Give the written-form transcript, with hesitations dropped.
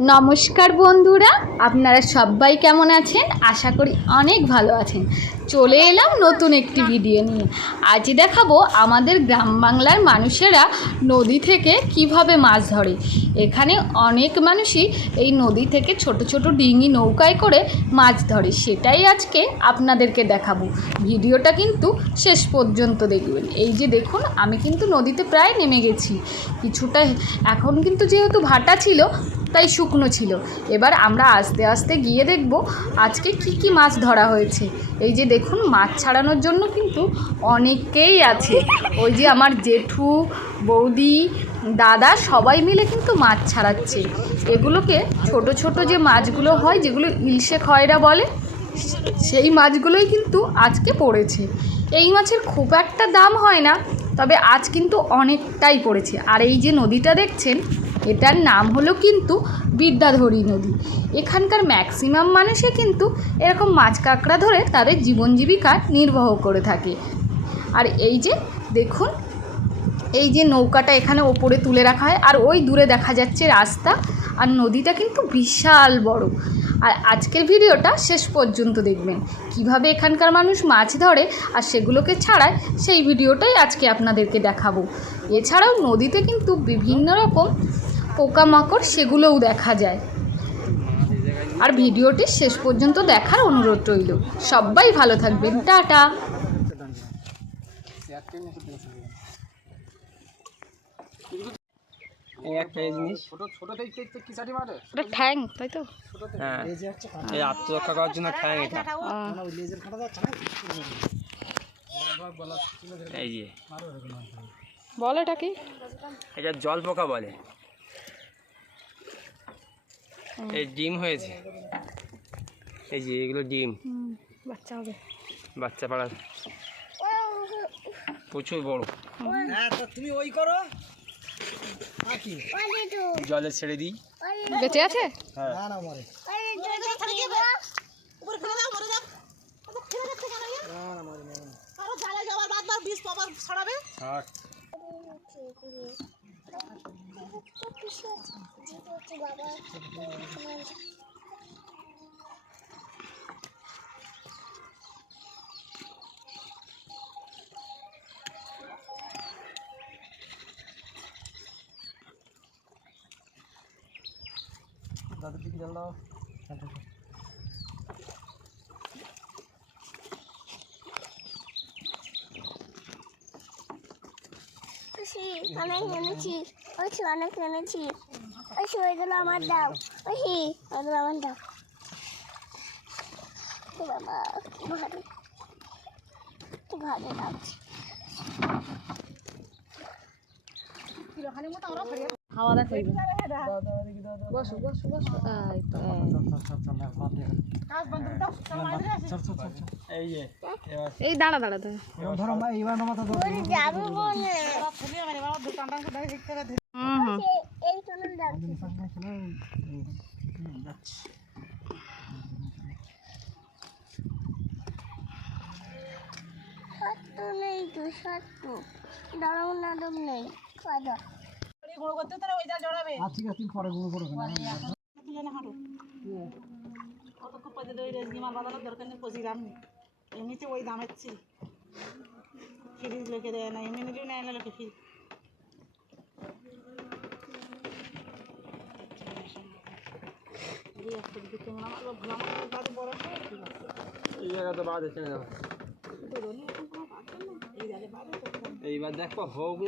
নমস্কার বন্ধুরা, আপনারা সবাই কেমন আছেন? আশা করি অনেক ভালো আছেন। চলে এলাম নতুন একটি ভিডিও নিয়ে। আজ দেখাবো আমাদের গ্রাম বাংলার মানুষেরা নদী থেকে কিভাবে মাছ ধরে। এখানে অনেক মানুষই এই নদী থেকে ছোট ছোট ডিঙি নৌকায় করে মাছ ধরে, সেটাই আজকে আপনাদেরকে দেখাবো। ভিডিওটা কিন্তু শেষ পর্যন্ত দেখবেন। এই যে দেখুন, আমি কিন্তু নদীতে প্রায় নেমে গেছি কিছুটা। এখন কিন্তু যেহেতু ভাটা ছিল তাই শুকনো ছিল। এবার আমরা আস্তে আস্তে গিয়ে দেখব আজকে কি কি মাছ ধরা হয়েছে। এই যে দেখুন, মাছ ছাড়ানোর জন্য কিন্তু অনেকেই আছে। ওই যে আমার জেঠু, বৌদি, দাদা সবাই মিলে কিন্তু মাছ ছাড়াচ্ছে। এগুলোকে ছোট ছোট যে মাছগুলো হয়, যেগুলো ইলশে খয়রা বলে, সেই মাছগুলোই কিন্তু আজকে পড়েছে। এই মাছের খুব একটা দাম হয় না, তবে আজ কিন্তু অনেকটাই পড়েছে। আর এই যে নদীটা দেখছেন, এটার নাম হলো কিন্তু বিদ্যাধরী নদী। এখানকার ম্যাক্সিমাম মানুষে কিন্তু এরকম মাছ কাঁকড়া ধরে তাদের জীবন জীবিকা নির্বাহ করে থাকে। আর এই যে দেখুন, এই যে নৌকাটা এখানে ওপরে তুলে রাখা হয়, আর ওই দূরে দেখা যাচ্ছে রাস্তা। আর নদীটা কিন্তু বিশাল বড়। আর আজকের ভিডিওটা শেষ পর্যন্ত দেখবেন, কিভাবে এখানকার মানুষ মাছ ধরে আর সেগুলোকে ছাড়ায়, সেই ভিডিওটাই আজকে আপনাদেরকে দেখাবো। এছাড়াও নদীতে কিন্তু বিভিন্ন রকম পোকামাকড়, সেগুলোও দেখা যায়। আর ভিডিওটি শেষ পর্যন্ত দেখার অনুরোধ রইল। সবাই ভালো থাকবেন, টাটা। ঠ্যাং, তাই তো? হ্যাঁ, এই আত্মরক্ষা করার জন্য ঠ্যাং এটা। এই যে বল, এটা কি? এটা জল পোকা বলে। এই ডিম হয়েছে, এই যে এগুলো ডিম, বাচ্চা হবে, বাচ্চা পাড়া প্রচুর বড়। তুমি ওই করো, জলে ছেড়ে দিই। বেঁচে আছে? হ্যাঁ, দাদা দিকে জল দাও। অনেক এনেছি, অনেক এনেছি। ওইগুলো আমার দাও, ওইগুলো আমার দাও। বাবা ভালো ভালো লাগছে। খাওয়া দাওয়া করবে। বসো বসো বসো। এই দাঁড়া দাঁড়া দাঁড়া। ধরো ভাই, এবার মাথা ধরো। যাবো বলে এই চলুন দাও। সত্য নেই তো, সত্য দাঁড়াও নাদম নেই। খাওয়া ঠিক আছে, তুমি পরে গুঁড়ো করো। এমনিতে ওই দামের ছিল, ফ্রিজ লোকে দেয় না, এমনি নিলেও নেয় না লোকে ফ্রিজ। এই জায়গাতে বাদ হচ্ছে না। এইবার দেখো হোক